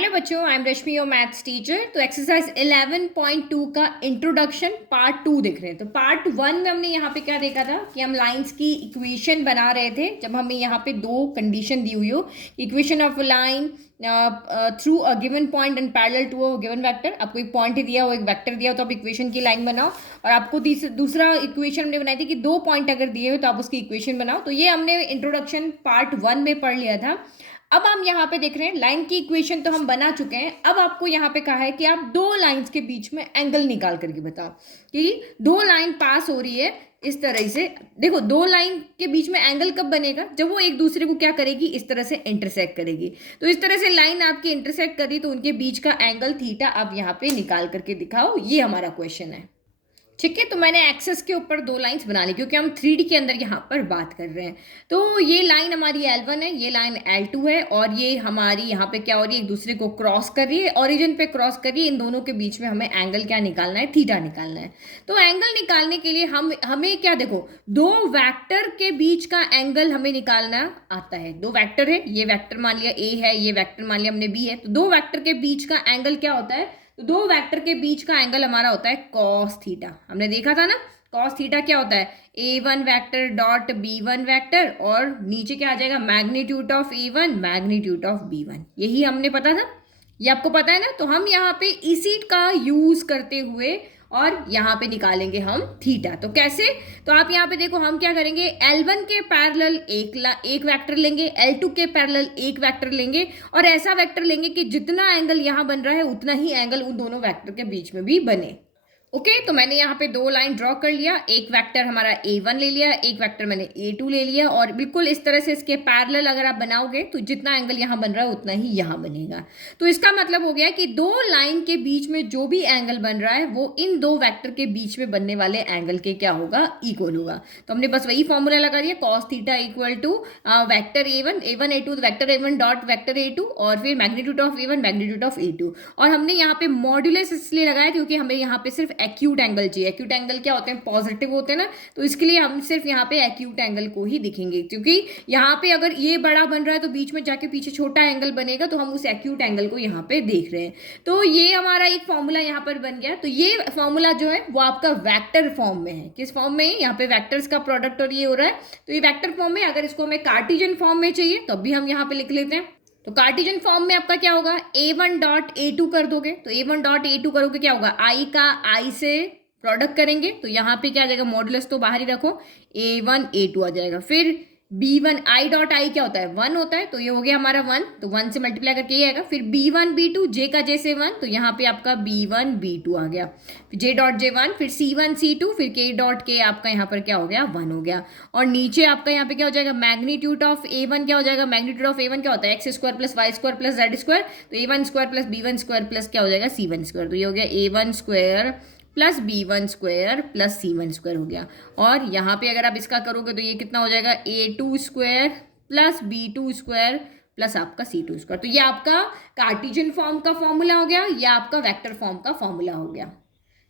Hello बच्चों, I am Rashmi your maths teacher. तो exercise 11.2 का इंट्रोडक्शन पार्ट 2 देख रहे हैं। तो पार्ट 1 में हमने यहाँ पे क्या देखा था कि हम लाइंस की इक्वेशन बना रहे थे। जब हमें यहाँ पे दो कंडीशन दी हुई हो, equation of line through a given point and parallel to a given vector. आपको एक पॉइंट ही दिया हो, एक वेक्टर दिया हो, तो आप इक्वेशन की लाइन बनाओ। और आपको दूसरा इक्वेशन हमने बनाई थी कि दो पॉइंट अगर दिए हो तो आप उसकी इक्वेशन बनाओ। तो ये हमने इंट्रोडक्शन पार्ट 1 में पढ़ लिया था। अब हम यहाँ पे देख रहे हैं लाइन की इक्वेशन तो हम बना चुके हैं। अब आपको यहाँ पे कहा है कि आप दो लाइंस के बीच में एंगल निकाल करके बताओ कि दो लाइन पास हो रही है इस तरह से। देखो, दो लाइन के बीच में एंगल कब बनेगा? जब वो एक दूसरे को क्या करेगी, इस तरह से इंटरसेक्ट करेगी। तो इस तरह से लाइन आपकी इंटरसेक्ट करी तो उनके बीच का एंगल थीटा आप यहाँ पे निकाल करके दिखाओ। ये हमारा क्वेश्चन है। ठीक है, तो मैंने एक्सेस के ऊपर दो लाइंस बना ली क्योंकि हम 3D के अंदर यहाँ पर बात कर रहे हैं। तो ये लाइन हमारी L1 है, ये लाइन L2 है, और ये हमारी यहाँ पे क्या हो रही है, एक दूसरे को क्रॉस कर रही है, ओरिजिन पे क्रॉस कर रही है। इन दोनों के बीच में हमें एंगल क्या निकालना है, थीटा निकालना है। तो एंगल निकालने के लिए हमें क्या, देखो, दो वैक्टर के बीच का एंगल हमें निकालना आता है। दो वैक्टर है, ये वैक्टर मान लिया A है, ये वैक्टर मान लिया हमने B है। तो दो वैक्टर के बीच का एंगल क्या होता है? तो दो वेक्टर के बीच का एंगल हमारा होता है कॉस थीटा। हमने देखा था ना, कॉस थीटा क्या होता है, A1 vector dot B1 vector, और नीचे क्या आ जाएगा, magnitude of A1 magnitude of B1। यही हमने पता था, ये आपको पता है ना। तो हम यहाँ पे इसी का यूज करते हुए और यहाँ पे निकालेंगे हम थीटा। तो कैसे? तो आप यहाँ पे देखो, हम क्या करेंगे, L1 के पैरेलल एक वेक्टर लेंगे, L2 के पैरेलल एक वेक्टर लेंगे, और ऐसा वेक्टर लेंगे कि जितना एंगल यहाँ बन रहा है उतना ही एंगल उन दोनों वेक्टर के बीच में भी बने। ओके, तो मैंने यहाँ पे दो लाइन ड्रॉ कर लिया। एक वेक्टर हमारा A1 ले लिया, एक वेक्टर मैंने A2 ले लिया, और बिल्कुल इस तरह से इसके पैरेलल अगर आप बनाओगे तो जितना एंगल यहाँ बन रहा है उतना ही यहाँ बनेगा। तो इसका मतलब हो गया कि दो लाइन के बीच में जो भी एंगल बन रहा है वो इन दो वेक्टर के बीच में बनने वाले एंगल के क्या होगा, इक्वल होगा। तो हमने बस वही फॉर्मूला लगा दिया, cos theta equal to vector A1 A2 vector A1 dot vector A2, और फिर magnitude of A1 magnitude of A2। और हमने यहाँ पे मॉड्यूलस इसलिए लगाया क्योंकि हमें यहाँ पे सिर्फ एक्यूट एंगल चाहिए। एक्यूट एंगल क्या होते हैं, पॉजिटिव होते हैं ना, तो इसके लिए हम सिर्फ यहाँ पे एक्यूट एंगल को ही दिखेंगे। क्योंकि यहाँ पे अगर ये बड़ा बन रहा है तो बीच में जाके पीछे छोटा एंगल बनेगा, तो हम उस एक्यूट एंगल को यहाँ पे देख रहे हैं। तो ये हमारा एक फॉर्मूला यहाँ पर बन गया। तो ये फॉर्मूला जो है वो आपका वेक्टर फॉर्म में है। किस फॉर्म में है? यहाँ पे वेक्टर्स का प्रोडक्ट और ये हो रहा है, तो ये वेक्टर फॉर्म में। अगर इसको हमें कार्टेशियन फॉर्म में चाहिए तो भी हम यहाँ पे लिख लेते हैं। तो कार्टेशियन फॉर्म में आपका क्या होगा, A1 डॉट A2 कर दोगे, तो A1 डॉट A2 करोगे क्या होगा, I का I से प्रोडक्ट करेंगे, तो यहाँ पे क्या आ जाएगा, मॉडुलस तो बाहर ही रखो, A1 A2 आ जाएगा। फिर B1 I डॉट I क्या होता है, 1 होता है, तो ये हो गया हमारा 1, तो 1 से मल्टीप्लाई करके ये आएगा। फिर B1 B2 J का J से 1, तो यहाँ पे आपका B1 B2 आ गया। फिर J डॉट J1, फिर C1 C2, फिर K डॉट K आपका यहाँ पर क्या हो गया, 1 हो गया। और नीचे आपका यहाँ पे क्या हो जाएगा, मैग्नीट्यूड ऑफ A1 क्या हो जाएगा, मैग्नीट्यूड ऑफ A1 क्या होता है, x square plus y square plus z square, तो A1 square plus B1 square plus क्या हो जाएगा, C1 स्क्वायर। तो ये हो गया A1 square plus B1 square plus C1 square हो गया। और यहाँ पे अगर आप इसका करोगे तो ये कितना हो जाएगा, A2 square plus B2 square plus आपका C2 स्क्वायर। तो ये आपका कार्टेशियन फॉर्म का फॉर्मूला हो गया, या आपका वेक्टर फॉर्म का फॉर्मूला हो गया।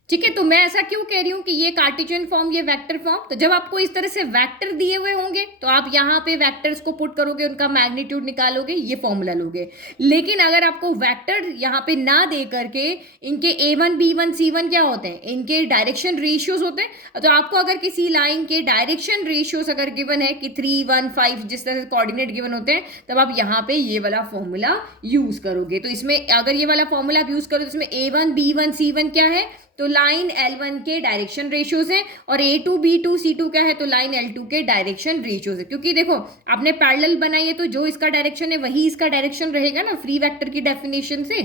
ठीक है, तो मैं ऐसा क्यों कह रही हूँ कि ये कार्टेशियन फॉर्म, ये वेक्टर फॉर्म। तो जब आपको इस तरह से वेक्टर दिए हुए होंगे तो आप यहाँ पे वेक्टर्स को पुट करोगे, उनका मैग्नीट्यूड निकालोगे, ये फॉर्मूला लोगे। लेकिन अगर आपको वेक्टर यहाँ पे ना दे करके इनके A1 B1 C1 क्या होते हैं, इनके डायरेक्शन रेशियोज होते हैं। तो आपको अगर किसी लाइन के डायरेक्शन रेशियोज अगर गिवन है कि 3 1 5, जिस तरह से कोऑर्डिनेट गिवन होते हैं, तब आप यहाँ पे ये वाला फॉर्मूला यूज करोगे। तो इसमें अगर ये वाला फॉर्मूला आप यूज करो तो इसमें A1 B1 C1 क्या है, तो लाइन L1 के डायरेक्शन रेशियोज हैं, और A2 B2 C2 क्या है, तो लाइन L2 के डायरेक्शन रेशियोज है। क्योंकि देखो, आपने पैरेलल बनाई है तो जो इसका डायरेक्शन है वही इसका डायरेक्शन रहेगा ना, फ्री वेक्टर की डेफिनेशन से।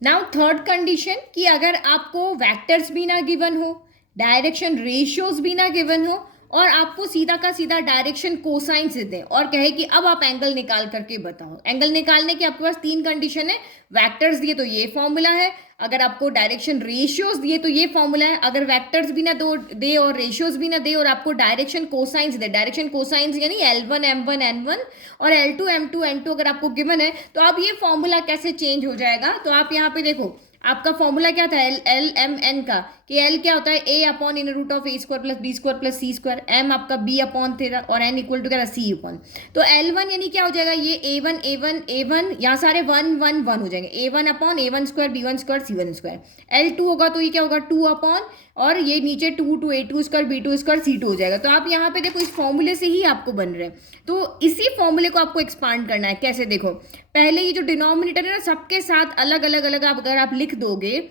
नाउ थर्ड कंडीशन, कि अगर आपको वेक्टर्स भी ना गिवन हो, डायरेक्शन रेशियोज भी ना गिवन हो, और आपको सीधा का सीधा डायरेक्शन कोसाइंस दे दें और कहे कि अब आप एंगल निकाल करके बताओ। एंगल निकालने की आपके पास तीन कंडीशन है, वेक्टर्स दिए तो ये फॉर्मूला है, अगर आपको डायरेक्शन रेशियोज दिए तो ये फॉर्मूला है, अगर वेक्टर्स भी ना दे और रेशियोज भी ना दे और आपको डायरेक्शन कोसाइंस दे, डायरेक्शन कोसाइंस यानी L1 M1 N1 और L2 M2 N2 अगर आपको गिवन है, तो अब ये फॉर्मूला कैसे चेंज हो जाएगा। तो आप यहाँ पे देखो, आपका फॉर्मूला क्या था L M N का, कि कि एल क्या होता है, A upon in root of A square plus B square plus C square, M आपका बी अपॉन थीटा और एन इक्वल टू क्या सी अपॉन। तो L1 यानी क्या हो जाएगा, ये A1 यहाँ सारे 1 हो जाएंगे, A1 upon A1 square B1 square C1 square. L2 होगा तो ये क्या होगा 2 अपॉन, और ये नीचे 2 to A2 square B2 square C2 हो जाएगा। तो आप यहाँ पे देखो इस फॉर्मूले से ही आपको बन रहे हैं, तो इसी फॉर्मूले को आपको एक्सपांड करना है। कैसे, देखो पहले ये जो डिनोमिनेटर है ना सबके साथ अलग अलग अलग अगर आप लिख दोगे,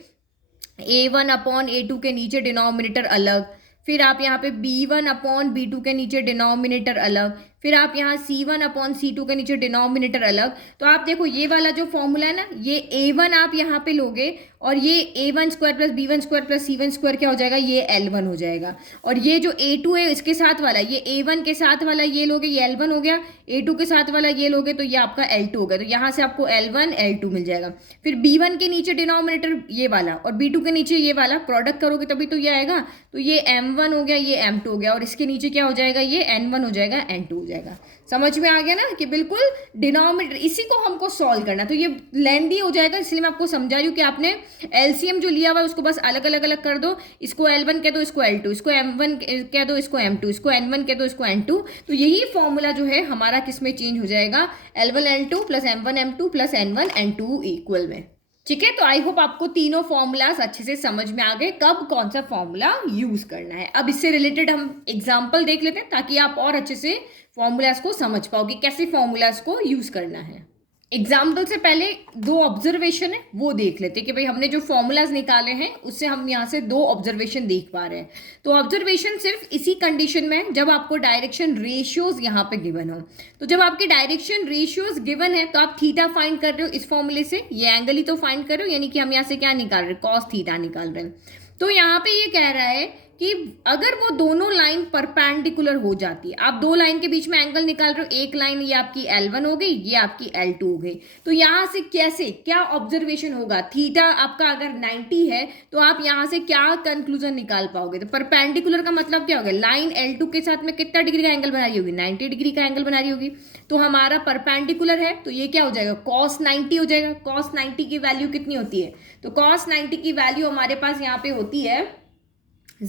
A1 अपॉन A2 के नीचे डिनोमिनेटर अलग, फिर आप यहाँ पे B1 अपॉन B2 के नीचे डिनोमिनेटर अलग, फिर आप यहाँ C1 अपॉन C2 के नीचे डिनोमिनेटर अलग। तो आप देखो ये वाला जो फॉर्मूला है ना, ये A1 आप यहाँ पे लोगे और ये A1 square plus B1 square plus C1 square क्या हो जाएगा, ये L1 हो जाएगा। और ये जो A2 है इसके साथ वाला, ये A1 के साथ वाला ये लोगे, ये L1 हो गया। A2 के साथ वाला ये लोगे तो ये आपका L2 हो गया। तो यहाँ से आपको L1 L2 मिल जाएगा। फिर B1 के नीचे डिनोमिनेटर ये वाला और B2 के नीचे ये वाला, प्रोडक्ट करोगे तभी तो ये आएगा। तो ये M1 हो गया, ये M2 हो गया, और इसके नीचे क्या हो जाएगा, ये N1 हो जाएगा, N2 हो जाएगा। समझ में आ गया ना कि बिल्कुल डिनोमिनेटर, इसी को हमको सॉल्व करना। तो ये लेंदी हो जाएगा, इसलिए मैं आपको समझा रही हूँ कि आपने एलसीएम जो लिया हुआ है उसको बस अलग अलग अलग कर दो। इसको L1 कह दो, इसको L2, इसको M1 कह दो, इसको M2, इसको N1 कह दो, इसको N2। तो यही फॉर्मूला जो है हमारा किस में चेंज हो जाएगा, L1 L2 plus M1 M2 plus N1 N2 equal में। ठीक है, तो आई होप आपको तीनों फॉर्मूलाज अच्छे से समझ में आ गए कब कौन सा फॉर्मूला यूज करना है। अब इससे रिलेटेड हम एग्जांपल देख लेते हैं ताकि आप और अच्छे से फॉर्मूलाज को समझ पाओगे कैसे फॉर्मूलाज को यूज करना है। एग्जाम्पल से पहले दो ऑब्जर्वेशन है वो देख लेते हैं कि भाई हमने जो फॉर्मूलाज निकाले हैं उससे हम यहाँ से दो ऑब्जर्वेशन देख पा रहे हैं। तो ऑब्जर्वेशन सिर्फ इसी कंडीशन में जब आपको डायरेक्शन रेशियोज यहाँ पे गिवन हो। तो जब आपके डायरेक्शन रेशियोज गिवन है तो आप थीटा फाइंड कर रहे हो इस फॉर्मूले से, ये एंगल ही तो फाइंड कर रहे हो, यानी कि हम यहाँ से क्या निकाल रहे हैं, कॉस थीटा निकाल रहे हैं। तो यहाँ पे ये कह रहा है कि अगर वो दोनों लाइन परपेंडिकुलर हो जाती है, आप दो लाइन के बीच में एंगल निकाल रहे हो, एक लाइन ये आपकी L1 हो गई, ये आपकी L2 हो गई। तो यहाँ से कैसे क्या ऑब्जर्वेशन होगा, थीटा आपका अगर 90 है तो आप यहाँ से क्या कंक्लूजन निकाल पाओगे। तो परपेंडिकुलर का मतलब क्या होगा, लाइन L2 के साथ में कितना डिग्री का एंगल बना रही होगी, 90 डिग्री का एंगल बना रही होगी। तो हमारा परपेंडिकुलर है तो ये क्या हो जाएगा, cos 90 हो जाएगा। cos 90 की वैल्यू कितनी होती है, तो cos 90 की वैल्यू हमारे पास यहाँ पे होती है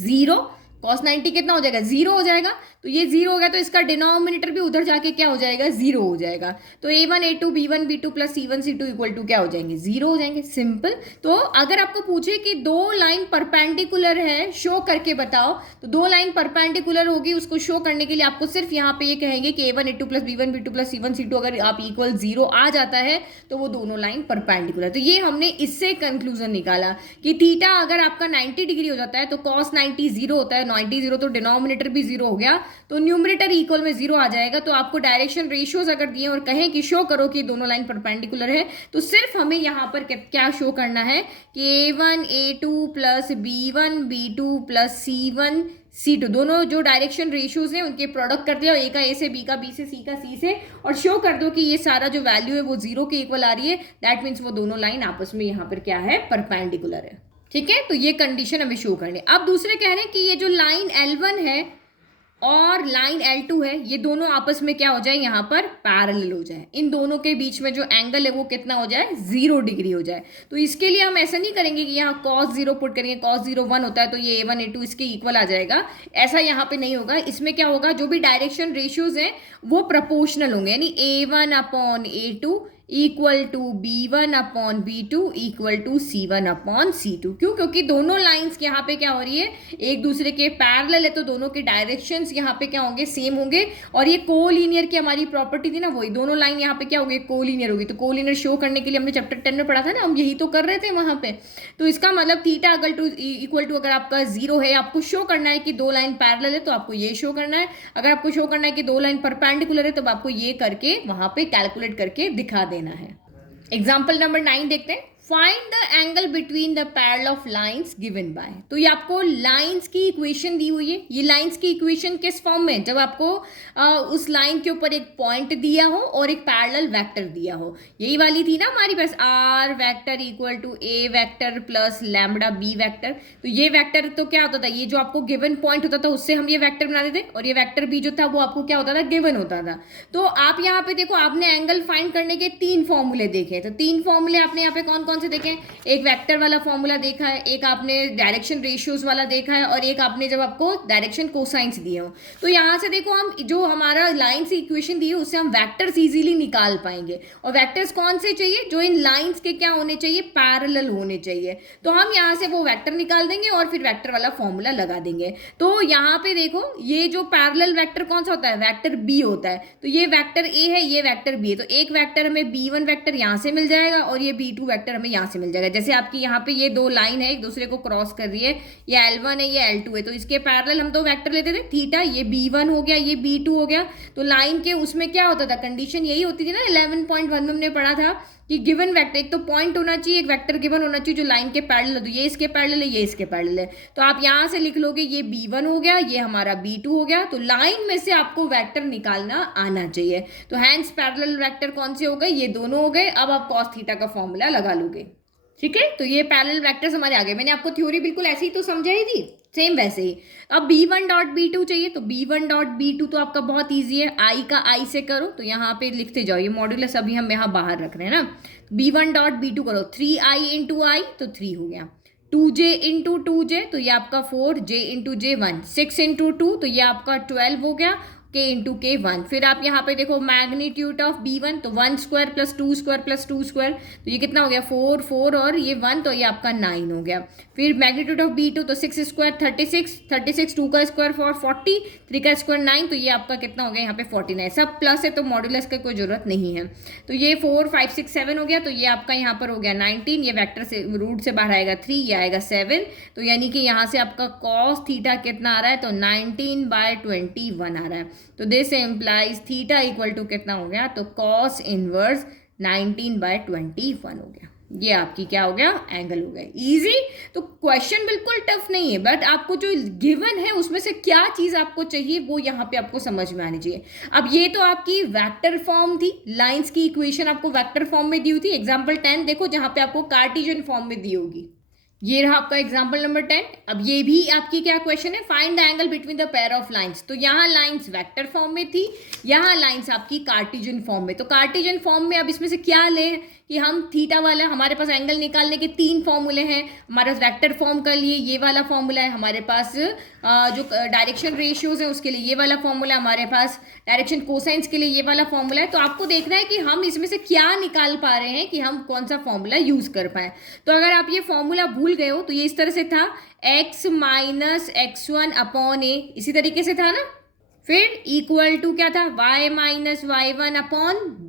0। cos 90 कितना हो जाएगा, 0 हो जाएगा। तो ये 0 हो गया तो इसका डिनोमिनेटर भी उधर जाके क्या हो जाएगा, 0 हो जाएगा। तो A1 A2 B1 B2 plus C1 C2 equal to क्या हो जाएंगे, 0 हो जाएंगे, सिंपल। तो अगर आपको पूछे कि दो लाइन परपेंडिकुलर है शो करके बताओ, तो दो लाइन परपेंडिकुलर होगी, उसको शो करने के लिए आपको सिर्फ यहाँ पे ये कहेंगे कि A1 A2 plus B1 B2 plus C1 C2 अगर आप इक्वल 0 आ जाता है तो वो दोनों लाइन परपेंडिकुलर। तो ये हमने इससे कंक्लूजन निकाला कि थीटा अगर आपका 90 डिग्री हो जाता है तो cos 90 0 होता है, 90 0 तो डिनोमिनेटर भी 0 हो गया, तो न्यूमरेटर इक्वल में 0 आ जाएगा। तो आपको डायरेक्शन रेशियोज अगर दिए और कहें कि शो करो कि दोनों लाइन परपेंडिकुलर है, तो सिर्फ हमें यहाँ पर क्या शो करना है कि A1 A2 plus B1 B2 plus C1 C2 दोनों जो डायरेक्शन रेशियोज हैं उनके प्रोडक्ट कर दिया, ए का ए से, बी का बी से, सी का सी से, और शो कर दो कि ये सारा जो वैल्यू है वो 0 के इक्वल आ रही है। दैट मीन्स वो दोनों लाइन आपस में यहाँ पर क्या है, परपेंडिकुलर है। ठीक है, तो ये कंडीशन हमें शो करनी है। अब दूसरे कह रहे हैं कि ये जो लाइन L1 है और लाइन L2 है, ये दोनों आपस में क्या हो जाए, यहाँ पर पैरेलल हो जाए, इन दोनों के बीच में जो एंगल है वो कितना हो जाए, 0 डिग्री हो जाए। तो इसके लिए हम ऐसा नहीं करेंगे कि यहाँ cos 0 पुट करेंगे, cos 0 1 होता है तो ये A1 A2 इसके इक्वल आ जाएगा, ऐसा यहाँ पे नहीं होगा। इसमें क्या होगा, जो भी डायरेक्शन रेशियोज हैं वो प्रपोर्शनल होंगे, यानी A1 upon A2 equal to B1 upon B2 equal to C1 upon C2। क्यों, क्योंकि दोनों लाइंस यहाँ पे क्या हो रही है, एक दूसरे के पैरेलल है, तो दोनों के डायरेक्शंस यहाँ पे क्या होंगे, सेम होंगे। और ये कोलिनियर की हमारी प्रॉपर्टी थी ना, वही दोनों लाइन यहाँ पे क्या होगी, कोलिनियर होगी। तो कोलिनियर शो करने के लिए हमने चैप्टर 10 में पढ़ा था ना, हम यही तो कर रहे थे वहां पे। तो इसका मतलब थीटा इक्वल टू अगर आपका 0 है, आपको शो करना है कि दो लाइन पैरेलल है तो आपको ये शो करना है। अगर आपको शो करना है कि दो लाइन परपेंडिकुलर है तो आपको ये करके वहां पे कैलकुलेट करके दिखा देना है। एग्जाम्पल नंबर 9 देखते हैं। Find the angle between the parallel of lines given by. तो ये आपको लाइंस की इक्वेशन दी हुई है। ये लाइंस की इक्वेशन किस फॉर्म में, जब आपको उस लाइन के ऊपर एक पॉइंट दिया हो और एक पैरेलल वेक्टर दिया हो, यही वाली थी ना हमारी पास, R vector equal to A vector plus lambda B vector. तो ये वेक्टर तो क्या होता था, ये जो आपको गिवन पॉइंट होता था उससे हम ये वेक्टर बनाते थे, और ये वेक्टर बी जो था वो आपको क्या होता था, गिवन होता था। तो आप यहाँ पे देखो, आपने एंगल फाइंड करने के 3 फॉर्मूले देखे। तो 3 फॉर्मूले आपने यहाँ पे कौन कौन से देखे हैं? एक वेक्टर वाला फॉर्मूला देखा है, एक आपने डायरेक्शन रेशियोज वाला देखा है, और एक आपने जब आपको डायरेक्शन कोसाइंस दिए हो। तो यहाँ से देखो हम जो हमारा लाइन से इक्वेशन दी है उससे हम वेक्टर्स इजीली निकाल पाएंगे। और वेक्टर्स कौन से चाहिए? जो इन लाइंस के क्या होने चाहिए? पैरेलल होने चाहिए। तो हम यहाँ से वो वेक्टर निकाल देंगे और फिर वेक्टर वाला फॉर्मूला लगा देंगे। तो यहाँ पे देखो ये जो पैरेलल वेक्टर कौन सा होता है? वेक्टर बी होता है। तो ये वेक्टर ए है, ये वेक्टर बी है। तो एक वेक्टर हमें b1 वेक्टर यहाँ से मिल जाएगा और ये b2 वेक्टर हमें यहाँ से मिल जाएगा। जैसे आपकी यहाँ पे ये दो लाइन है एक दूसरे को क्रॉस कर रही है, ये L1 है ये L2 है, तो इसके पैरेलल हम दो वेक्टर लेते थे, थीटा, ये b1 हो गया ये b2 हो गया। तो लाइन के उसमें क्या होता था? कंडीशन यही होती थी ना 11.1 में हमने पढ़ा था कि गिवन वेक्टर, एक तो पॉइंट होना चाहिए, एक वेक्टर गिवन होना चाहिए जो लाइन के पैरेलल है। तो ये इसके पैरेलल है, ये इसके पैरेलल है। तो आप यहाँ से लिख लोगे ये b1 हो गया, ये हमारा b2 हो गया। तो लाइन में से आपको वेक्टर निकालना आना चाहिए। तो हैंस पैरेलल वेक्टर कौन से हो गए? ये दोनों हो गए। अब आप cos थीटा का फॉर्मूला लगा लोगे। ठीक है, तो ये पैरेलल वेक्टर्स हमारे आ गए। मैंने आपको थ्योरी बिल्कुल ऐसे ही तो समझाई थी, सेम वैसे ही। अब b1 डॉट b2 चाहिए, तो b1 डॉट b2 तो आपका बहुत ईजी है, i का i से करो। तो यहाँ पे लिखते जाओ, ये मॉड्यूलस अभी हम यहाँ बाहर रख रहे हैं ना। b1 डॉट b2 करो, 3i इंटू आई तो 3 हो गया, 2j इंटू 2j तो ये आपका 4, j इंटू j 1, 6 इंटू 2 तो ये आपका 12 हो गया, k इंटू k 1। फिर आप यहाँ पे देखो मैग्नीट्यूड ऑफ b1 तो 1 square plus 2 square plus 2 square तो ये कितना हो गया 4 4 और ये 1 तो ये आपका 9 हो गया। फिर मैग्नीट्यूड ऑफ b2 तो 6 स्क्वायर 36 36 2 का स्क्वायर 40 3 का स्क्वायर 9 तो ये आपका कितना हो गया यहाँ पे 49। सब प्लस है तो मॉड्यूलस का कोई जरूरत नहीं है। तो ये 4 5 6 7 हो गया, तो ये आपका यहाँ पर हो गया 19, ये वेक्टर से रूट से बाहर आएगा 3, ये आएगा 7। तो यानी कि यहाँ से आपका कॉस थीटा कितना आ रहा है? तो 19/21 आ रहा है। तो this implies theta equal to कितना हो गया? तो कॉस इनवर्स 19/21 हो गया। ये आपकी क्या हो गया? एंगल हो गया। इजी। तो क्वेश्चन बिल्कुल टफ नहीं है, बट आपको जो गिवन है उसमें से क्या चीज आपको चाहिए वो यहाँ पे आपको समझ में आनी चाहिए। अब ये तो आपकी वेक्टर फॉर्म थी, लाइंस की इक्वेशन आपको वेक्टर फॉर्म में दी हुई थी। एग्जाम्पल 10 देखो जहां पे आपको कार्टेशियन फॉर्म में दी होगी। ये रहा आपका एग्जाम्पल नंबर 10। अब ये भी आपकी क्या क्वेश्चन है? Find the angle between the pair of lines. तो यहाँ लाइंस वेक्टर फॉर्म में थी, यहाँ लाइंस आपकी कार्टेशियन फॉर्म में। तो कार्टेशियन फॉर्म में अब इसमें से क्या लें कि हम थीटा वाला, हमारे पास एंगल निकालने के 3 फॉर्मूले हैं। हमारे पास वेक्टर फॉर्म का लिए ये वाला फॉर्मूला है, हमारे पास जो डायरेक्शन रेशियोज है उसके लिए ये वाला फॉर्मूला है, हमारे पास डायरेक्शन कोसाइंस के लिए ये वाला फॉर्मूला है। तो आपको देखना है कि हम इसमें से क्या निकाल पा रहे हैं कि हम कौन सा फॉर्मूला यूज कर पाए। तो अगर आप ये फॉर्मूला भूल गए हो तो ये इस तरह से था, x माइनस x1 अपॉन ए, इसी तरीके से था ना। फिर इक्वल टू क्या था? y minus y1 upon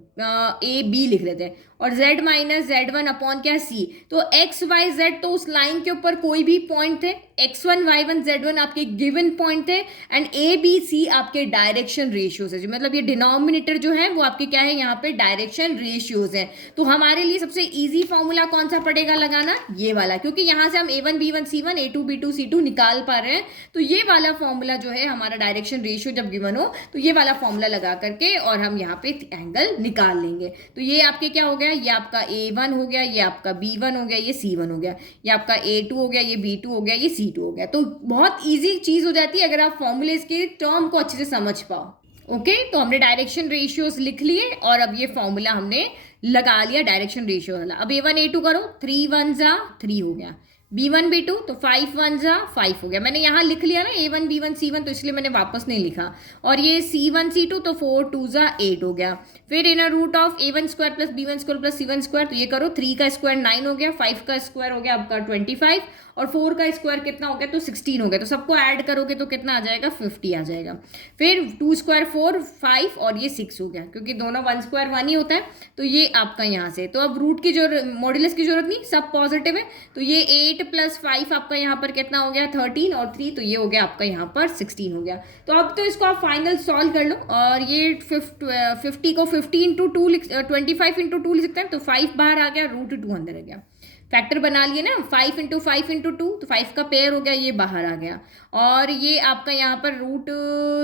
a b लिख लेते हैं, और z माइनस z1 अपॉन क्या? c। तो x y z तो उस लाइन के ऊपर कोई भी पॉइंट थे, x1 y1 z1 आपके गिवन पॉइंट थे, एंड a b c आपके डायरेक्शन रेशियोज है। मतलब ये डिनोमिनेटर जो है वो आपके क्या है? यहाँ पे डायरेक्शन रेशियोज है। तो हमारे लिए सबसे इजी फॉर्मूला कौन सा पड़ेगा लगाना? ये वाला, क्योंकि यहाँ से हम a1 b1 c1 a2 b2 c2 निकाल पा रहे हैं। तो ये वाला फॉर्मूला जो है हमारा डायरेक्शन रेशियो जब गिवन हो तो ये वाला फॉर्मूला लगा करके और हम यहाँ पे एंगल निकाल लेंगे। तो ये आपके क्या हो गया? ये आपका a1 हो गया, ये आपका b1 हो गया, ये c1 हो गया, ये आपका a2 हो गया, ये b2 हो गया, ये c2 हो गया। तो बहुत इजी चीज हो जाती है अगर आप फॉर्मूलेज के टर्म को अच्छे से समझ पाओ। ओके, तो हमने डायरेक्शन रेशियोज लिख लिए और अब ये फॉर्मूला हमने लगा लिया डायरेक्शन रेशियो वाला। अब a1 a2 करो, 3 1 जा 3 हो गया, b1 b2 तो 5 1 जा 5 हो गया। मैंने यहाँ लिख लिया ना a1 b1 c1, तो इसलिए मैंने वापस नहीं लिखा। और ये c1 c2 तो 4 2 जा 8 हो गया। फिर inner root of a1 square plus b1 square plus c1 square, तो ये करो, 3 का स्क्वायर 9 हो गया, 5 का स्क्वायर हो गया आपका 25 और 4 का स्क्वायर कितना हो गया? तो 16 हो गया। तो सबको ऐड करोगे तो कितना आ जाएगा? 50 आ जाएगा। फिर 2 स्क्वायर 4 5 और ये 6 हो गया, क्योंकि दोनों 1 स्क्वायर 1 ही होता है। तो ये आपका यहाँ से, तो अब रूट की जो मॉड्यूलस की जरूरत नहीं, सब पॉजिटिव है। तो ये 8 प्लस 5 आपका यहाँ पर कितना हो गया? 13 और 3 तो ये हो गया आपका यहाँ पर 16 हो गया। तो अब तो इसको आप फाइनल सॉल्व कर लो, और ये 50 को 50 इंटू 2 25 इंटू 2 लिख सकते हैं। तो 5 बाहर आ गया, रूट 2 अंदर आ गया। फैक्टर बना लिए ना, 5 इंटू 5 इंटू 2 तो 5 का पेयर हो गया, ये बाहर आ गया। और ये आपका यहाँ पर रूट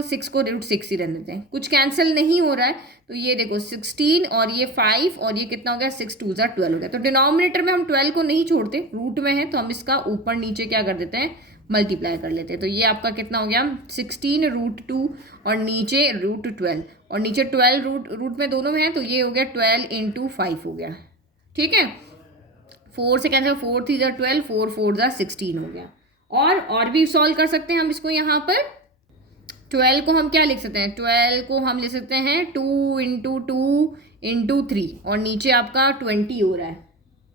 6 को रूट 6 ही रहने देते हैं, कुछ कैंसिल नहीं हो रहा है। तो ये देखो 16 और ये 5 और ये कितना हो गया? 6 2 जा 12 हो गया। तो डिनोमिनेटर में हम 12 को नहीं छोड़ते, रूट में है तो हम इसका ऊपर नीचे क्या कर देते हैं? मल्टीप्लाई कर लेते हैं। तो ये आपका कितना हो गया? 16 रूट 2 और नीचे रूट 12 और नीचे 12 रूट में दोनों में है, तो ये हो गया 12 इंटू 5 हो गया। ठीक है, 4 से कैंसिल, 4 3 ज़ा 12, 4 4 ज़ा 16 हो गया। और भी सॉल्व कर सकते हैं हम इसको। यहाँ पर 12 को हम क्या लिख सकते हैं, 12 को हम लिख सकते हैं 2 इंटू 2 इंटू 3, और नीचे आपका 20 हो रहा है,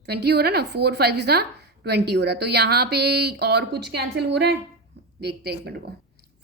20 हो रहा है ना, 4 5 ज़ा 20 हो रहा है। तो यहाँ पे और कुछ कैंसिल हो रहा है, देखते हैं एक मिनट को।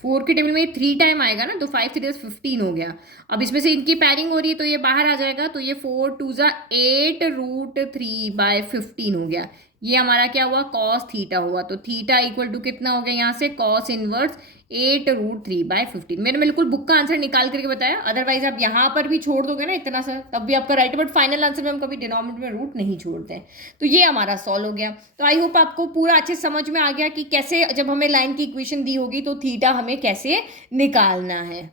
4 के टेबल में 3 टाइम आएगा ना, तो 5 3 15 हो गया। अब इसमें से इनकी पैरिंग हो रही है तो ये बाहर आ जाएगा, तो ये 4 2 ज़ा 8 रूट 3 बाय 15 हो गया। ये हमारा क्या हुआ, कॉस थीटा हुआ। तो थीटा इक्वल टू कितना हो गया यहाँ से, कॉस इनवर्स 8 रूट 3 बाय 15। मैंने बिल्कुल बुक का आंसर निकाल करके बताया, अदरवाइज आप यहाँ पर भी छोड़ दोगे ना इतना सा, तब भी आपका राइट है, बट फाइनल आंसर में हम कभी डिनोमिनेटर में रूट नहीं छोड़ते हैं। तो ये हमारा सॉल्व हो गया। तो आई होप आपको पूरा अच्छे समझ में आ गया कि कैसे जब हमें लाइन की इक्वेशन दी होगी तो थीटा हमें कैसे निकालना है।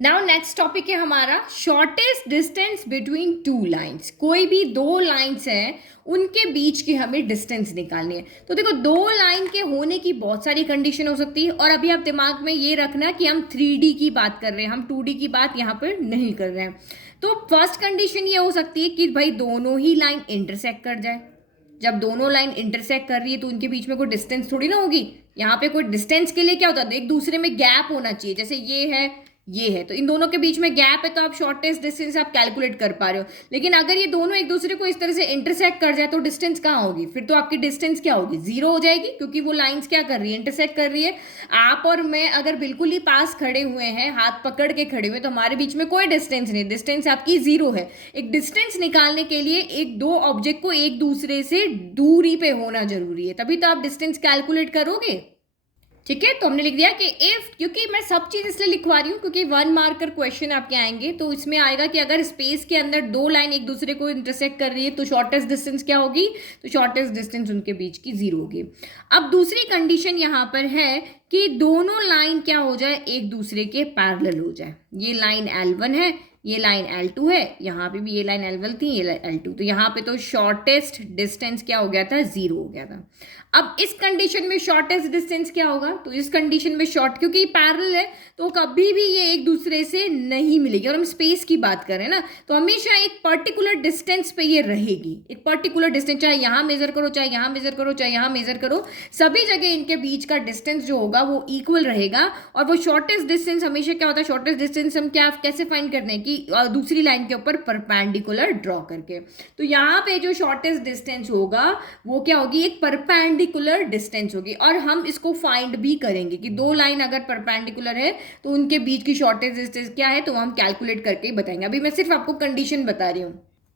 नाउ नेक्स्ट टॉपिक है हमारा shortest distance between two lines. कोई भी दो लाइन्स हैं उनके बीच की हमें डिस्टेंस निकालनी है। तो देखो, दो लाइन के होने की बहुत सारी कंडीशन हो सकती है, और अभी आप दिमाग में ये रखना कि हम 3D की बात कर रहे हैं, हम 2D की बात यहाँ पर नहीं कर रहे हैं। तो फर्स्ट कंडीशन ये हो सकती है कि भाई दोनों ही लाइन इंटरसेक्ट कर जाए। जब दोनों लाइन इंटरसेक्ट कर रही है तो उनके बीच में कोई डिस्टेंस थोड़ी ना होगी। यहाँ पे कोई डिस्टेंस के लिए क्या होता है, एक दूसरे में गैप होना चाहिए। जैसे ये है तो इन दोनों के बीच में गैप है, तो आप शॉर्टेस्ट डिस्टेंस आप कैलकुलेट कर पा रहे हो। लेकिन अगर ये दोनों एक दूसरे को इस तरह से इंटरसेक्ट कर जाए तो डिस्टेंस कहाँ होगी, फिर तो आपकी डिस्टेंस क्या होगी, 0 हो जाएगी, क्योंकि वो लाइंस क्या कर रही है, इंटरसेक्ट कर रही है। आप और मैं अगर बिल्कुल ही पास खड़े हुए हैं, हाथ पकड़ के खड़े हुए, तो हमारे बीच में कोई डिस्टेंस नहीं, डिस्टेंस आपकी 0 है। एक डिस्टेंस निकालने के लिए एक दो ऑब्जेक्ट को एक दूसरे से दूरी पे होना जरूरी है, तभी तो आप डिस्टेंस कैलकुलेट करोगे। ठीक है, तो हमने लिख दिया कि इफ, क्योंकि मैं सब चीज इसलिए लिखवा रही हूँ क्योंकि 1 मार्कर क्वेश्चन आपके आएंगे, तो इसमें आएगा कि अगर स्पेस के अंदर दो लाइन एक दूसरे को इंटरसेक्ट कर रही है तो शॉर्टेस्ट डिस्टेंस क्या होगी, तो शॉर्टेस्ट डिस्टेंस उनके बीच की 0 होगी। अब दूसरी कंडीशन यहाँ पर है कि दोनों लाइन क्या हो जाए, एक दूसरे के पैरेलल हो जाए। ये लाइन L1 है, ये लाइन L2 है, यहाँ पे भी ये लाइन L1 थी, ये L2, तो यहाँ पे तो शॉर्टेस्ट डिस्टेंस क्या हो गया था, 0 हो गया था। अब इस कंडीशन में शॉर्टेस्ट डिस्टेंस क्या होगा, तो इस कंडीशन में शॉर्ट, क्योंकि पैरेलल है तो कभी भी ये एक दूसरे से नहीं मिलेगी। और हम स्पेस की बात कर रहे हैं ना, तो हमेशा एक पर्टिकुलर डिस्टेंस पे ये रहेगी, एक पर्टिकुलर डिस्टेंस, चाहे यहाँ मेजर करो, चाहे यहाँ मेजर करो, चाहे यहाँ मेजर करो, सभी जगह इनके बीच का डिस्टेंस जो होगा वो इक्वल रहेगा। और वो शॉर्टेस्ट डिस्टेंस हमेशा क्या होता है, शॉर्टेस्ट डिस्टेंस हम क्या कैसे फाइंड करते हैं कि दूसरी लाइन के ऊपर परपेंडिकुलर ड्रॉ करके। तो यहाँ पे जो शॉर्टेस्ट डिस्टेंस होगा वो क्या होगी, एक परपेंडिकुलर डिस्टेंस होगी। और हम इसको फाइंड भी करेंगे कि दो लाइन अगर परपेंडिकुलर है तो उनके बीच की शॉर्टेस्ट डिस्टेंस क्या है, तो हम कैलकुलेट करके ही बताएंगे। अभी मैं सिर्फ आपको कंडीशन बता रही हूँ।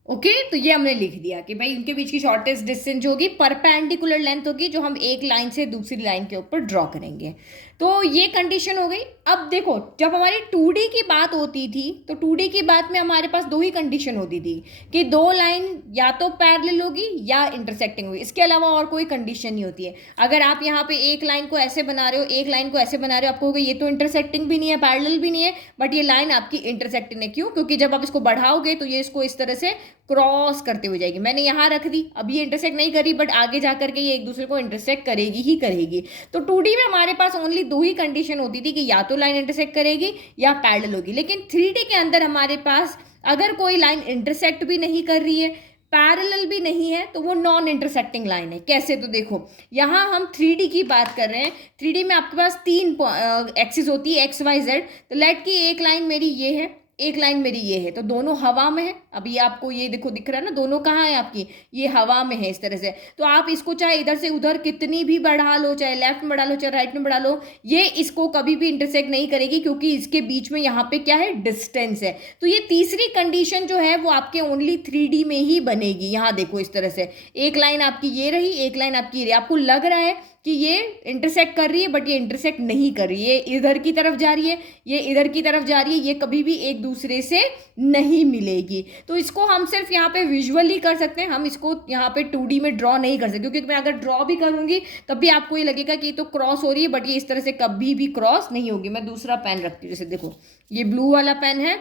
ओके, तो ये हमने लिख दिया कि भाई इनके बीच की शॉर्टेस्ट डिस्टेंस जो होगी परपेंडिकुलर लेंथ होगी, जो हम एक लाइन से दूसरी लाइन के ऊपर ड्रॉ करेंगे। तो ये कंडीशन हो गई। अब देखो, जब हमारी 2D की बात होती थी तो 2D की बात में हमारे पास दो ही कंडीशन होती थी कि दो लाइन या तो पैरेलल होगी या इंटरसेक्टिंग होगी, इसके अलावा और कोई कंडीशन नहीं होती है। अगर आप यहाँ पे एक लाइन को ऐसे बना रहे हो, एक लाइन को ऐसे बना रहे हो, आपको होगा ये तो इंटरसेक्टिंग भी नहीं है, पैरेलल भी नहीं है, बट ये लाइन आपकी इंटरसेक्टिंग है। क्यों? क्योंकि जब आप इसको बढ़ाओगे तो ये इसको इस तरह से क्रॉस करते हुए जाएगी। मैंने यहाँ रख दी, अब ये इंटरसेक्ट नहीं करी, बट आगे जाकर के ये एक दूसरे को इंटरसेक्ट करेगी ही करेगी। तो 2D में हमारे पास ओनली दो ही कंडीशन होती थी कि या तो लाइन इंटरसेक्ट करेगी या पैरेलल होगी। लेकिन 3D के अंदर हमारे पास अगर कोई लाइन इंटरसेक्ट भी नहीं कर रही है, पैरेलल भी नहीं है, तो वो नॉन इंटरसेक्टिंग लाइन है। कैसे? तो देखो, यहाँ हम 3D की बात कर रहे हैं। 3D में आपके पास 3 एक्सिस होती है, एक्स वाई जेड। तो लेट की एक लाइन मेरी ये है, एक लाइन मेरी ये है, तो दोनों हवा में है। अब ये आपको ये देखो दिख रहा है ना, दोनों कहाँ है आपकी, ये हवा में है इस तरह से। तो आप इसको चाहे इधर से उधर कितनी भी बढ़ा लो, चाहे लेफ्ट में बढ़ा लो, चाहे राइट में बढ़ा लो, ये इसको कभी भी इंटरसेक्ट नहीं करेगी, क्योंकि इसके बीच में यहाँ पे क्या है, डिस्टेंस है। तो ये तीसरी कंडीशन जो है वो आपके ओनली 3D में ही बनेगी। यहाँ देखो इस तरह से एक लाइन आपकी ये रही, एक लाइन आपकी ये रही। आपको लग रहा है कि ये इंटरसेक्ट कर रही है, बट ये इंटरसेक्ट नहीं कर रही है, ये इधर की तरफ जा रही है, ये इधर की तरफ जा रही है, ये कभी भी एक दूसरे से नहीं मिलेगी। तो इसको हम सिर्फ यहाँ पे विजुअली कर सकते हैं, हम इसको यहाँ पे 2D में ड्रॉ नहीं कर सकते, क्योंकि मैं अगर ड्रॉ भी करूँगी तब भी आपको ये लगेगा कि ये तो क्रॉस हो रही है, बट ये इस तरह से कभी भी क्रॉस नहीं होगी। मैं दूसरा पेन रखती हूँ, जैसे देखो ये ब्लू वाला पेन है,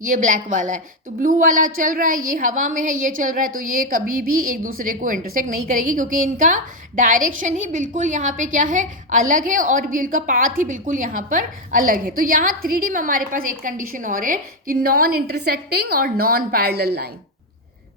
ये ब्लैक वाला है, तो ब्लू वाला चल रहा है, ये हवा में है, ये चल रहा है, तो ये कभी भी एक दूसरे को इंटरसेक्ट नहीं करेगी, क्योंकि इनका डायरेक्शन ही बिल्कुल यहाँ पे क्या है, अलग है, और भी इनका पाथ ही बिल्कुल यहाँ पर अलग है। तो यहाँ 3D में हमारे पास एक कंडीशन और है कि नॉन इंटरसेक्टिंग और नॉन पैरेलल लाइन।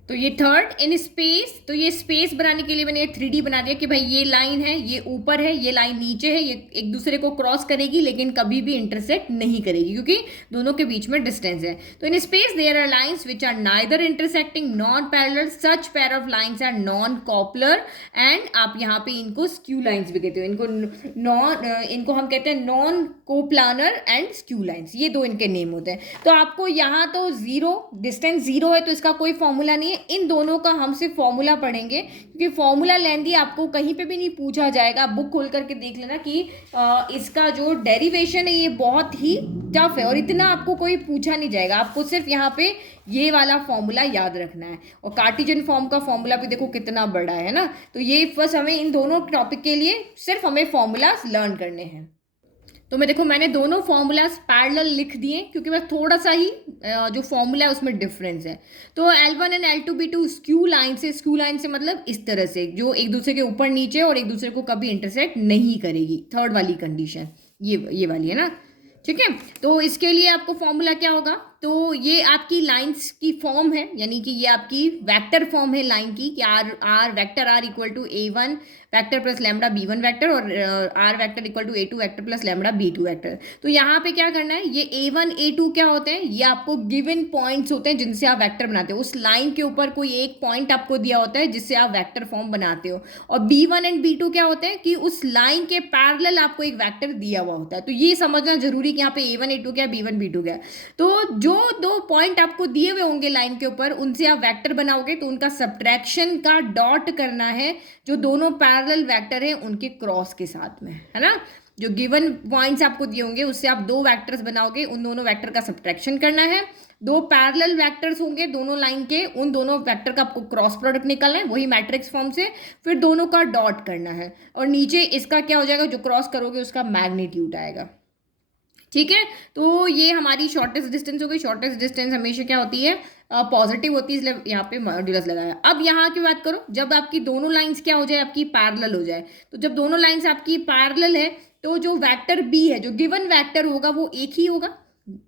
तो ये थर्ड इन स्पेस, तो ये स्पेस बनाने के लिए मैंने 3D बना दिया कि भाई ये लाइन है, ये ऊपर है, ये लाइन नीचे है, ये एक दूसरे को क्रॉस करेगी लेकिन कभी भी इंटरसेक्ट नहीं करेगी क्योंकि दोनों के बीच में डिस्टेंस है। तो in space there are lines which are neither intersecting non parallel, such pair of lines are non coplanar and आप यहाँ पे इनको स्क्यू लाइंस भी कहते हो, इनको हम कहते हैं non coplanar and skew lines, ये दो इनके नेम होते हैं। तो आपको यहाँ तो जीरो, डिस्टेंस जीरो है तो इसका कोई फॉर्मूला नहीं है, इन दोनों का हम सिर्फ फॉर्मूला पढ़ेंगे क्योंकि फॉर्मूला लेंदी आपको कहीं पे भी नहीं पूछा जाएगा। बुक खोल करके देख लेना कि इसका जो डेरिवेशन है ये बहुत ही टफ है और इतना आपको कोई पूछा नहीं जाएगा, आपको सिर्फ यहाँ पे ये वाला फॉर्मूला याद रखना है। और कार्टेशियन फॉर्म का फॉर्मूला भी देखो कितना बड़ा है ना, तो ये बस हमें इन दोनों टॉपिक के लिए सिर्फ हमें फॉर्मूलाज लर्न करने हैं। तो मैंने दोनों फॉर्मूलाज पैरेलल लिख दिए क्योंकि बस थोड़ा सा ही जो फॉर्मूला है उसमें डिफरेंस है। तो L1 and L2B2 skew line से मतलब इस तरह से जो एक दूसरे के ऊपर नीचे और एक दूसरे को कभी इंटरसेक्ट नहीं करेगी, थर्ड वाली कंडीशन ये वाली है ना, ठीक है। तो इसके लिए आपको फॉर्मूला क्या होगा, तो ये आपकी लाइंस की फॉर्म है, यानी कि ये आपकी वेक्टर फॉर्म है लाइन की कि R vector R equal to A1 vector plus lambda B1 vector और R vector equal to A2 vector plus lambda B2 vector. तो यहाँ पे क्या करना है, ये A1 A2 क्या होते हैं, ये आपको गिवन पॉइंट्स होते हैं जिनसे आप वेक्टर बनाते हो। उस लाइन के ऊपर कोई एक पॉइंट आपको दिया होता है जिससे आप वेक्टर फॉर्म बनाते हो। और B1 एंड B2 क्या होते हैं कि उस लाइन के पैरेलल आपको एक वेक्टर दिया हुआ होता है। तो ये समझना जरूरी कि यहाँ पे A1 A2 क्या, B1 B2 क्या। तो जो दो पॉइंट आपको दिए हुए होंगे लाइन के ऊपर उनसे आप वेक्टर बनाओगे तो उनका सब्ट्रैक्शन का डॉट करना है जो दोनों पैरेलल वेक्टर हैं उनके क्रॉस के साथ में, है ना। जो गिवन पॉइंट्स आपको दिए होंगे उससे आप दो वेक्टर्स बनाओगे, उन दोनों वेक्टर का सब्ट्रैक्शन करना है। दो पैरेलल वेक्टर्स होंगे दोनों लाइन के, उन दोनों वेक्टर का आपको क्रॉस प्रोडक्ट निकालना है वही मैट्रिक्स फॉर्म से, फिर दोनों का डॉट करना है और नीचे इसका क्या हो जाएगा, जो क्रॉस करोगे उसका मैग्नीट्यूड आएगा, ठीक है। तो ये हमारी शॉर्टेस्ट डिस्टेंस हो गई। शॉर्टेस्ट डिस्टेंस हमेशा क्या होती है, पॉजिटिव होती है, इसलिए यहाँ पे मॉड्यूलस लगाया। अब यहाँ की बात करो, जब आपकी दोनों लाइंस क्या हो जाए, आपकी पैरेलल हो जाए, तो जब दोनों लाइंस आपकी पैरेलल है तो जो वेक्टर बी है, जो गिवन वेक्टर होगा वो एक ही होगा।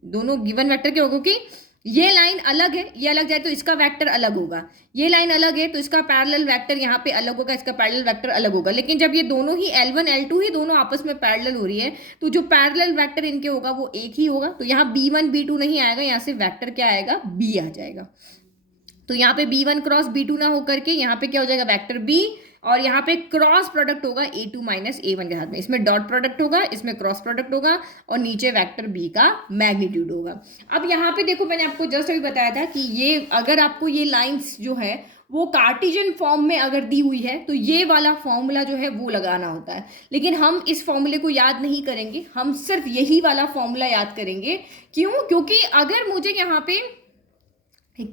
दोनों गिवन वेक्टर क्या होगा कि ये लाइन अलग है, ये अलग जाए तो इसका वेक्टर अलग होगा, ये लाइन अलग है तो इसका पैरेलल वेक्टर यहाँ पे अलग होगा, इसका पैरेलल वेक्टर अलग होगा। लेकिन जब ये दोनों ही L1 L2 ही दोनों आपस में पैरेलल हो रही है तो जो पैरेलल वेक्टर इनके होगा वो एक ही होगा। तो यहाँ B1 B2 नहीं आएगा, यहाँ से वेक्टर क्या आएगा, B आ जाएगा। तो यहाँ पे B1 क्रॉस B2 ना होकर के यहाँ पे क्या हो जाएगा, वेक्टर B, और यहाँ पे क्रॉस प्रोडक्ट होगा A2 माइनस A1 के साथ में, इसमें डॉट प्रोडक्ट होगा, इसमें क्रॉस प्रोडक्ट होगा और नीचे वेक्टर B का मैग्नीट्यूड होगा। अब यहाँ पे देखो, मैंने आपको जस्ट अभी बताया था कि ये अगर आपको ये लाइंस जो है वो कार्टेशियन फॉर्म में अगर दी हुई है तो ये वाला फॉर्मूला जो है वो लगाना होता है, लेकिन हम इस फॉर्मूले को याद नहीं करेंगे, हम सिर्फ यही वाला फॉर्मूला याद करेंगे। क्यों, क्योंकि अगर मुझे यहाँ पे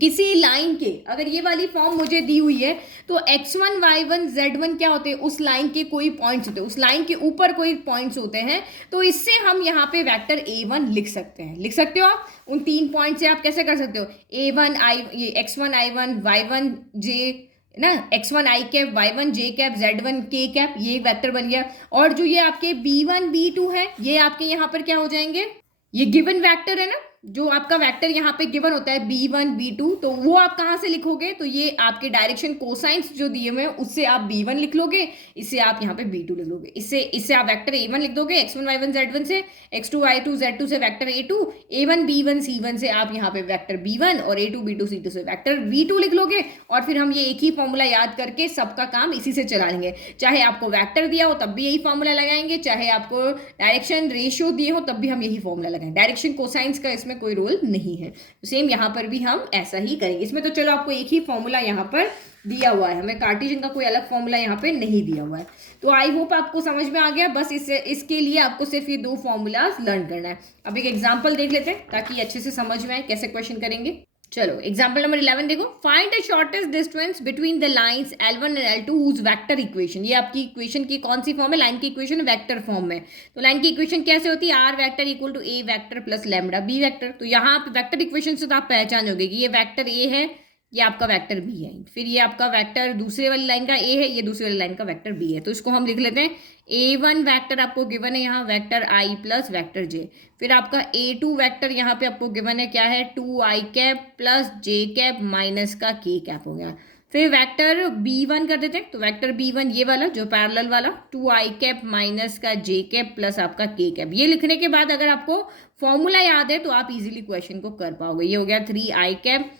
किसी लाइन के अगर ये वाली फॉर्म मुझे दी हुई है तो x1 y1 z1 क्या होते हैं, उस लाइन के कोई पॉइंट्स होते हैं, उस लाइन के ऊपर कोई पॉइंट्स होते हैं, तो इससे हम यहाँ पे वेक्टर a1 लिख सकते हैं। लिख सकते हो आप उन तीन पॉइंट से, आप कैसे कर सकते हो, a1 i, ये x1 i1 y1 j ना, x1 i cap y1 j cap z1 k cap, ये वेक्टर बन गया। और जो ये आपके b1 b2 है ये आपके यहाँ पर क्या हो जाएंगे, ये गिवन वेक्टर है ना, जो आपका वेक्टर यहाँ पे गिवन होता है B1 B2, तो वो आप कहाँ से लिखोगे, तो ये आपके डायरेक्शन कोसाइंस जो दिए हुए हैं उससे आप B1 लिख लोगे, इससे आप यहाँ पे B2 लिख लोगे, इससे आप वेक्टर A1 लिख दोगे, x1 y1 z1 से, x2 y2 z2 से vector A2, A1 B1 C1 से आप यहाँ पे वेक्टर B1 और A2 B2 C2 से वेक्टर B2 लिख लोगे। और फिर हम ये एक ही फॉर्मूला याद करके सबका काम इसी से चला लेंगे, चाहे आपको वेक्टर दिया हो तब भी यही फॉर्मूला लगाएंगे, चाहे आपको डायरेक्शन रेशियो दिए हो तब भी हम यही फॉर्मूला लगाएंगे। डायरेक्शन कोसाइंस का इसमें कोई रोल नहीं है, तो सेम यहाँ पर भी हम ऐसा ही करेंगे। इसमें तो चलो आपको एक ही फॉर्मूला यहाँ पर दिया हुआ है, हमें कार्टेशियन का कोई अलग फॉर्मूला यहाँ पे नहीं दिया हुआ है। तो आई होप आपको समझ में आ गया, बस इसके लिए आपको सिर्फ ये दो फॉर्मूलाज लर्न करना है। अब एक एग्जाम्पल देख लेते हैं ताकि अच्छे से समझ में आए कैसे क्वेश्चन करेंगे। चलो एग्जाम्पल नंबर 11 देखो, find the shortest distance between the lines L1 and L2 whose vector equation. ये आपकी इक्वेशन की कौन सी फॉर्म है, लाइन की इक्वेशन वेक्टर फॉर्म में। तो लाइन की इक्वेशन कैसे होती है, r vector equal to A vector plus lambda b vector. तो यहाँ पे वेक्टर इक्वेशन से तो आप पहचानोगे कि ये वेक्टर ए है, ये आपका वेक्टर बी है, फिर ये आपका वेक्टर दूसरे वाली लाइन का ए है, ये दूसरी वाली लाइन का वेक्टर बी है। तो इसको हम लिख लेते हैं A1 वेक्टर आपको गिवन है यहाँ वेक्टर आई प्लस वेक्टर जे। फिर आपका A2 वेक्टर यहाँ पे आपको गिवन है क्या है 2i कैप प्लस जे कैप माइनस का के कैप हो गया। फिर वेक्टर B1 कर देते हैं, तो वेक्टर B1 ये वाला जो पैरेलल वाला 2i कैप माइनस का जे कैप प्लस आपका के कैप। ये लिखने के बाद अगर आपको फॉर्मूला याद है तो आप इजीली क्वेश्चन को कर पाओगे। ये हो गया 3i कैप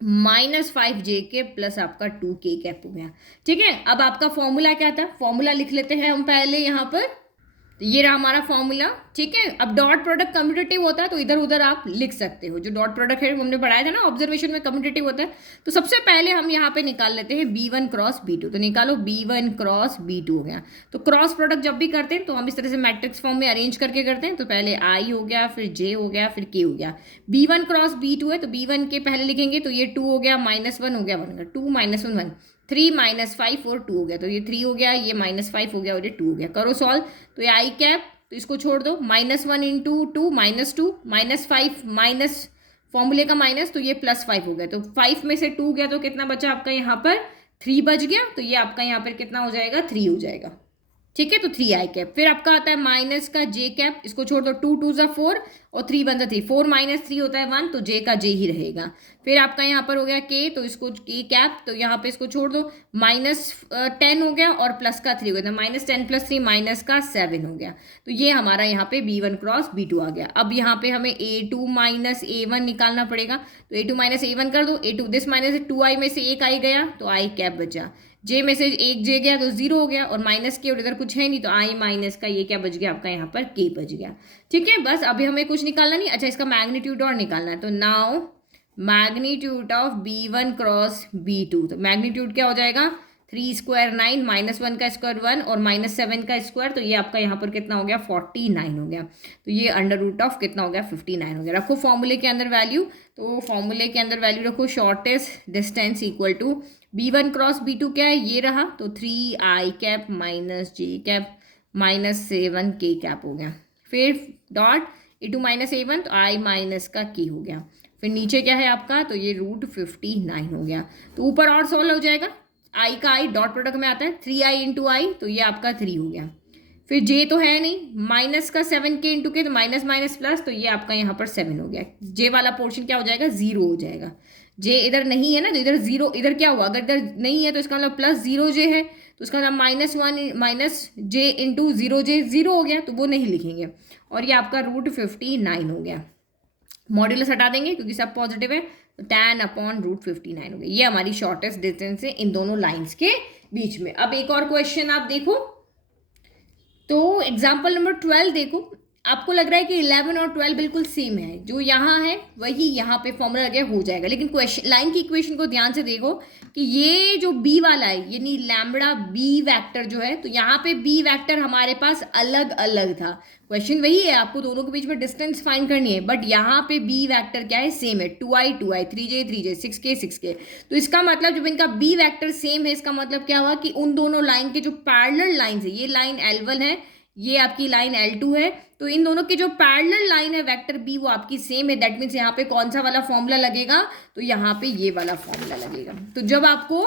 -5j प्लस आपका 2k कैप हो गया। ठीक है, अब आपका फॉर्मूला क्या था, फॉर्मूला लिख लेते हैं हम पहले यहाँ पर। तो ये रहा हमारा फॉर्मूला। ठीक है, अब डॉट प्रोडक्ट कम्यूटेटिव होता है तो इधर उधर आप लिख सकते हो। जो डॉट प्रोडक्ट है हमने पढ़ाया था ना ऑब्जर्वेशन में, कम्यूटेटिव होता है। तो सबसे पहले हम यहाँ पे निकाल लेते हैं B1 क्रॉस B2। तो निकालो B1 क्रॉस B2 हो गया। तो क्रॉस प्रोडक्ट जब भी करते हैं तो हम इस तरह से मैट्रिक्स फॉर्म में अरेंज करके करते हैं। तो पहले I हो गया, फिर J हो गया, फिर K हो गया। B1 क्रॉस B2 है तो B1 के पहले लिखेंगे तो ये 2 हो गया, -1 हो गया, 1 2 -1 1 3 -5 और 2 हो गया। तो ये 3 हो गया, ये -5 हो गया और ये 2 हो गया। करो सॉल्व। तो ये आई कैप, तो इसको छोड़ दो, -1 इंटू 2 -2 -5 माइनस फॉर्मूले का माइनस, तो ये +5 हो गया। तो 5 में से 2 गया तो कितना बचा आपका यहाँ पर 3 बच गया। तो ये आपका यहाँ पर कितना हो जाएगा 3 हो जाएगा। ठीक है, तो 3i कैप। फिर आपका आता है माइनस का j कैप, इसको छोड़ दो, 2 2 4 और 3 1 3, 4 - 3 होता है 1, तो j का j ही रहेगा। फिर आपका यहाँ पर हो गया k, तो इसको k कैप, तो यहाँ पे इसको छोड़ दो, -10 हो गया और प्लस का 3 हो गया, -10 + 3 माइनस का 7 हो गया। तो ये हमारा यहाँ पे B1 क्रॉस B2 आ गया। अब यहाँ पे हमें A2 - A1 निकालना पड़ेगा। तो A2 - A1 कर दो, A2 दिस माइनस 2i में से एक आई गया तो i कैप बचा, जे में से एक जे गया तो 0 हो गया और माइनस के और इधर कुछ है नहीं तो आई माइनस का ये क्या बच गया आपका यहाँ पर के बच गया। ठीक है, बस अभी हमें कुछ निकालना नहीं। अच्छा, इसका मैग्नीट्यूड और निकालना है। तो now magnitude of B1 cross B2, तो मैग्नीट्यूड क्या हो जाएगा 3 स्क्वायर 9 -1 का स्क्वायर 1 और -7 का स्क्वायर, तो ये आपका यहाँ पर कितना हो गया 49 हो गया। तो ये √ऑफ कितना हो गया 59 हो गया। रखो फॉर्मूले के अंदर वैल्यू, तो फॉर्मूले के अंदर वैल्यू रखो shortest distance equal to B1 cross B2 क्या है ये रहा, तो 3i cap minus j cap -7 k cap हो गया। फिर डॉट A2 - A1 तो i माइनस का k हो गया। फिर नीचे क्या है आपका, तो ये √59 हो गया। तो ऊपर और सॉल्व हो जाएगा, i का i डॉट प्रोडक्ट में आता है 3i इंटू आई, तो ये आपका 3 हो गया। फिर j तो है नहीं, माइनस का 7k इंटू के, तो माइनस माइनस प्लस, तो ये आपका यहाँ पर 7 हो गया। j वाला पोर्शन क्या हो जाएगा 0 हो जाएगा। j इधर नहीं है ना, तो इधर 0, इधर क्या हुआ अगर इधर नहीं है तो इसका मतलब +0j है, तो इसका मतलब -1 माइनस j इंटू 0j 0 हो गया, तो वो नहीं लिखेंगे। और ये आपका √59 हो गया। मॉड्यूलस हटा देंगे क्योंकि सब पॉजिटिव है, तो tan/√59 हो गया। ये हमारी शॉर्टेस्ट डिस्टेंस है इन दोनों लाइंस के बीच में। अब एक और क्वेश्चन आप देखो, तो एग्जाम्पल नंबर 12 देखो। आपको लग रहा है कि 11 और 12 बिल्कुल सेम है, जो यहाँ है वही यहाँ पे फॉर्मूला लगे हो जाएगा, लेकिन क्वेश्चन लाइन की इक्वेशन को ध्यान से देखो कि ये जो b वाला है यानी लैम्बडा b वेक्टर जो है, तो यहाँ पे b वेक्टर हमारे पास अलग अलग था। क्वेश्चन वही है, आपको दोनों के बीच में डिस्टेंस फाइंड करनी है, बट यहाँ पे b वेक्टर क्या है सेम है, 2i 2i 3j 3j 6k 6k। तो इसका मतलब जब इनका b वेक्टर सेम है, इसका मतलब क्या हुआ कि उन दोनों लाइन के जो पैरेलल लाइन है, ये लाइन L1 है, ये आपकी लाइन L2 है, तो इन दोनों की जो पैरेलल लाइन है वेक्टर b वो आपकी सेम है। दैट मीन्स यहाँ पे कौन सा वाला फॉर्मूला लगेगा, तो यहाँ पे ये वाला फॉर्मूला लगेगा। तो जब आपको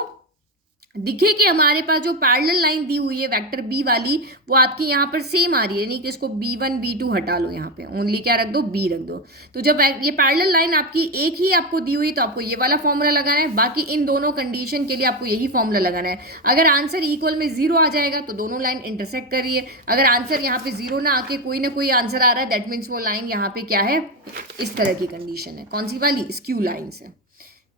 दिखे कि हमारे पास जो पैरेलल लाइन दी हुई है वेक्टर b वाली वो आपकी यहाँ पर सेम आ रही है, यानी कि इसको b1 b2 हटा लो, यहाँ पे ओनली क्या रख दो b रख दो। तो जब ये पैरेलल लाइन आपकी एक ही आपको दी हुई तो आपको ये वाला फॉर्मूला लगाना है, बाकी इन दोनों कंडीशन के लिए आपको यही फॉर्मूला लगाना है। अगर आंसर इक्वल में 0 आ जाएगा तो दोनों लाइन इंटरसेक्ट कर रही है, अगर आंसर यहाँ पे 0 ना आके कोई ना कोई आंसर आ रहा है दैट मीन्स वो लाइन यहाँ पे क्या है, इस तरह की कंडीशन है। कौन सी वाली, स्क्यू लाइन से।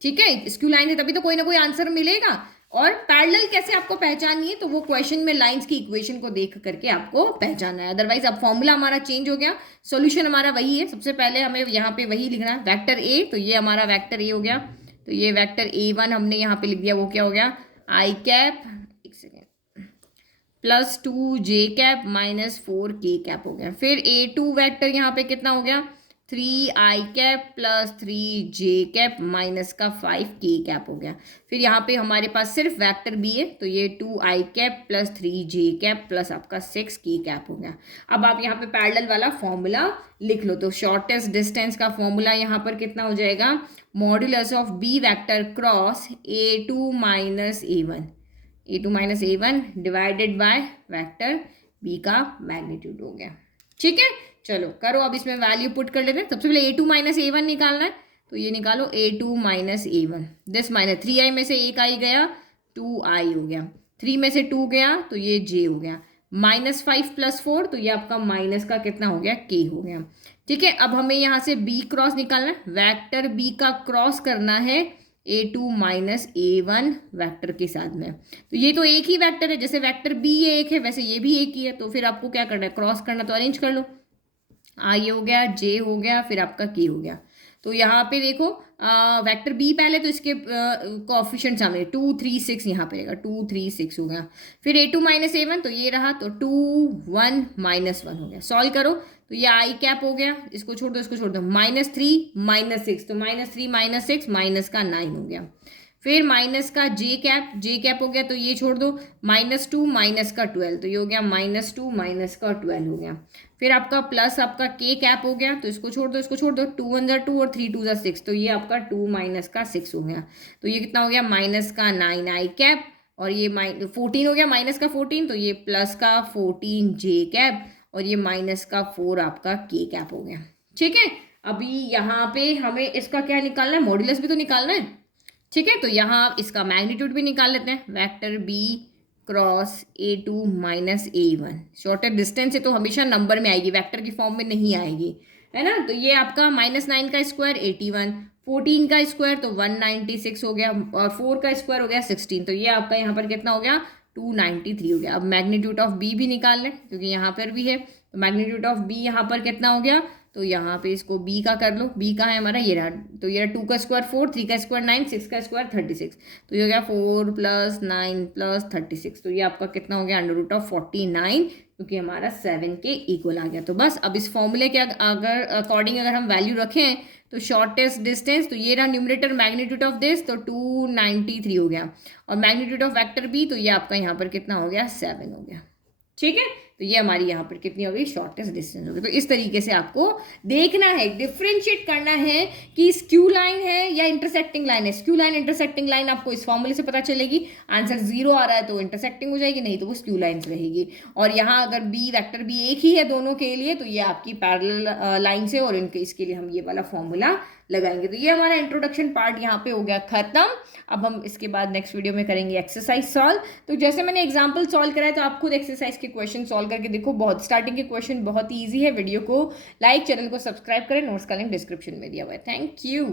ठीक है, स्क्यू लाइन है तभी तो कोई ना कोई आंसर मिलेगा। और पैरेलल कैसे आपको पहचाननी है, तो वो क्वेश्चन में लाइंस की इक्वेशन को देख करके आपको पहचानना है। अदरवाइज अब फॉर्मूला हमारा चेंज हो गया, सॉल्यूशन हमारा वही है। सबसे पहले हमें यहाँ पे वही लिखना है, वेक्टर ए, तो ये हमारा वेक्टर ए हो गया। तो ये वेक्टर A1 हमने यहाँ पे लिख दिया, वो क्या हो गया i कैप, एक second, +2j cap -4k cap हो गया। फिर A2 वेक्टर यहाँ पे कितना हो गया 3i प्लस 3j माइनस का 5k हो गया। फिर यहाँ पे हमारे पास सिर्फ वेक्टर बी है, तो ये 2i प्लस 3j प्लस आपका 6k हो गया। अब आप यहाँ पे पैरेलल वाला फॉर्मूला लिख लो, तो शॉर्टेस्ट डिस्टेंस का फॉर्मूला यहाँ पर कितना हो जाएगा, modulus of b vector cross a2 minus a1 divided by vector b का मैग्नीट्यूड हो गया। ठीक है, चलो करो, अब इसमें वैल्यू पुट कर लेते हैं। सबसे पहले a2 माइनस a1 निकालना है, तो ये निकालो a2 minus a1, this minus 3i में से एक आई गया 2i हो गया, 3 में से 2 गया तो ये j हो गया, -5 प्लस 4 तो ये आपका माइनस का कितना हो गया, k हो गया। ठीक है, अब हमें यहाँ से b क्रॉस निकालना है, वैक्टर b का क्रॉस करना है a2 माइनस a1 वैक्टर के साथ में। तो ये तो एक ही वैक्टर है, जैसे वैक्टर b ये एक है वैसे ये भी एक ही है, तो फिर आपको क्या करना है, क्रॉस करना, तो अरेंज कर लो, i हो गया, j हो गया, फिर आपका k हो गया। तो यहाँ पे देखो वेक्टर बी पहले तो इसके कोएफिशिएंट सामने 2 3 6 यहाँ पे रहेगा, 2 3 6 हो गया। फिर a2 माइनस a1 तो ये रहा, तो 2 1 माइनस 1 हो गया। सॉल्व करो तो ये आई कैप हो गया, इसको छोड़ दो, इसको छोड़ दो, -3 -6 तो -3 -6 माइनस का 9 हो गया। फिर माइनस का जे कैप हो गया, तो ये छोड़ दो, -2 माइनस का 12 तो ये हो गया -2 माइनस का 12 हो गया। फिर आपका प्लस आपका के कैप हो गया, तो इसको छोड़ दो, इसको छोड़ दो, 2 1 2 और 3 2 6 तो ये आपका 2 माइनस का 6 हो गया। तो ये कितना हो गया, माइनस का 9 आई कैप, और ये 14 हो गया, माइनस का 14 तो ये प्लस का 14 जे कैप, और ये माइनस का 4 आपका के कैप हो गया। ठीक है, अभी यहाँ पे हमें इसका क्या निकालना है, मॉड्यूलस भी तो निकालना है। ठीक है, तो यहाँ इसका मैग्नीट्यूड भी निकाल लेते हैं, vector b cross a2 minus a1, shortest distance है तो हमेशा नंबर में आएगी, वेक्टर की फॉर्म में नहीं आएगी, है ना। तो ये आपका -9 का स्क्वायर 81, 14 का स्क्वायर तो 196 हो गया, और 4 का स्क्वायर हो गया 16, तो ये आपका यहाँ पर कितना हो गया, 293 हो गया। अब मैग्नीट्यूड ऑफ बी भी निकाल लें, क्योंकि यहाँ पर भी है, तो मैग्नीट्यूड ऑफ बी यहाँ पर कितना हो गया, तो यहाँ पे इसको b का कर लो, b का है हमारा ये रहा, तो ये रहा 2 का स्क्वायर 4, 3 का स्क्वायर 9, 6 का स्क्वायर 36, तो ये हो गया 4 + 9 + 36, तो ये आपका कितना हो गया, √49, क्योंकि हमारा 7 के इक्वल आ गया। तो बस अब इस फॉर्मूले के अकॉर्डिंग अगर हम वैल्यू रखें, तो शॉर्टेस्ट डिस्टेंस, तो ये रहा न्यूमरेटर मैग्नीट्यूड ऑफ दिस, तो 293 हो गया, और मैग्नीट्यूड ऑफ वेक्टर बी, तो ये आपका यहाँ पर कितना हो गया, 7 हो गया। ठीक है, तो ये हमारी यहाँ पर कितनी हो गई, शॉर्टेस्ट डिस्टेंस हो गई। तो इस तरीके से आपको देखना है, डिफ्रेंशिएट करना है कि स्क्यू लाइन है या इंटरसेक्टिंग लाइन है। स्क्यू लाइन इंटरसेक्टिंग लाइन आपको इस फॉर्मूले से पता चलेगी, आंसर 0 आ रहा है तो इंटरसेक्टिंग हो जाएगी, नहीं तो वो स्क्यू लाइन रहेगी। और यहाँ अगर बी वेक्टर बी एक ही है दोनों के लिए, तो ये आपकी पैरेलल लाइन से, और इनके इसके लिए हम ये वाला फॉर्मूला लगाएंगे। तो ये हमारा इंट्रोडक्शन पार्ट यहाँ पे हो गया खत्म। अब हम इसके बाद नेक्स्ट वीडियो में करेंगे एक्सरसाइज सॉल्व। तो जैसे मैंने एग्जांपल सॉल्व कराया, तो आप खुद एक्सरसाइज के क्वेश्चन सॉल्व करके देखो, बहुत स्टार्टिंग के क्वेश्चन बहुत ईजी है। वीडियो को लाइक, चैनल को सब्सक्राइब करें, नोट्स का लिंक डिस्क्रिप्शन में दिया हुआ है। Thank you.